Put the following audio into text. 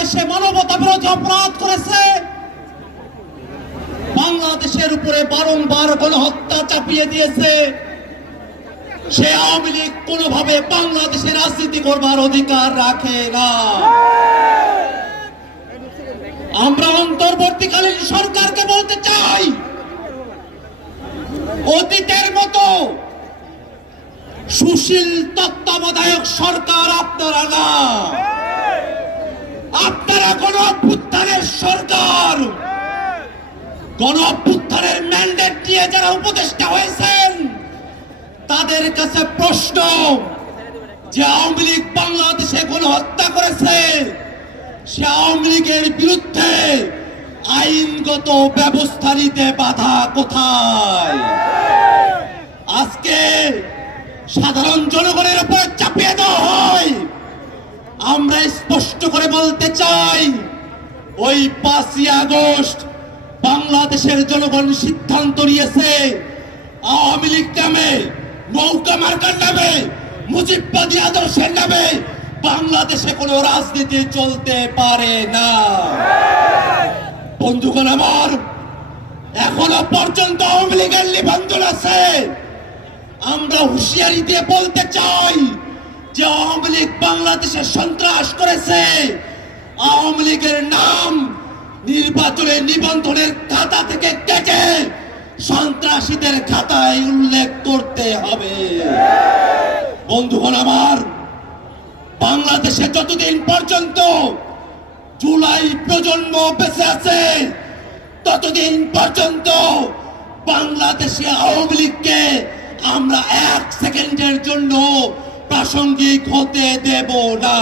বাংলাদেশে মানবতা বিরোধী অপরাধ করেছে। বাংলাদেশের উপরে বারংবার গণহত্যা চাপিয়ে দিয়েছে। সে আওয়ামী লীগ কোনোভাবে বাংলাদেশে রাজনীতি করবার অধিকার রাখে না। আমরা অন্তর্বর্তীকালীন সরকারকে বলতে চাই, অতীতের মতো সুশীল তত্ত্বাবধায়ক সরকার আপনারা না। কোন অভ্যুত্থানের ম্যান্ডেট নিয়ে যারা উপদেষ্টা হয়েছেন, তাদের কাছে প্রশ্ন, যে আওয়ামী লীগ বাংলাদেশে কোন হত্যা করেছে, সে আওয়ামী লীগের বিরুদ্ধে আইনগত ব্যবস্থা নিতে বাধা কোথায়? আজকে সাধারণ জনগণের উপর চাপিয়ে দেওয়া হয়। আমরা স্পষ্ট করে বলতে চাই, ওই পাঁচই আগস্ট বাংলাদেশের জনগণ সিদ্ধান্ত নিয়েছে, আওয়ামী লীগ নামে, নৌকা মার্কার নামে, মুজিববাদী আদর্শের নামে বাংলাদেশে কোনো রাজনীতি চলতে পারে না। বন্ধুগণ আমার, এখনও পর্যন্ত আওয়ামী লীগের নিবন্ধন আছে। আমরা হুঁশিয়ারি দিয়ে বলতে চাই যে আওয়ামী লীগ বাংলাদেশে সন্ত্রাস করেছে। আওয়ামী লীগের নাম নির্বাচনে নিবন্ধনের খাতা থেকে কেটে সন্ত্রাসীদের খাতায় উল্লেখ করতে হবে। বন্ধুগণ আমার, বাংলাদেশে যতদিন পর্যন্ত জুলাই প্রজন্ম বেঁচে আছে, ততদিন পর্যন্ত বাংলাদেশে আওয়ামী লীগকে আমরা এক সেকেন্ডের জন্য প্রাসঙ্গিক হতে দেব না।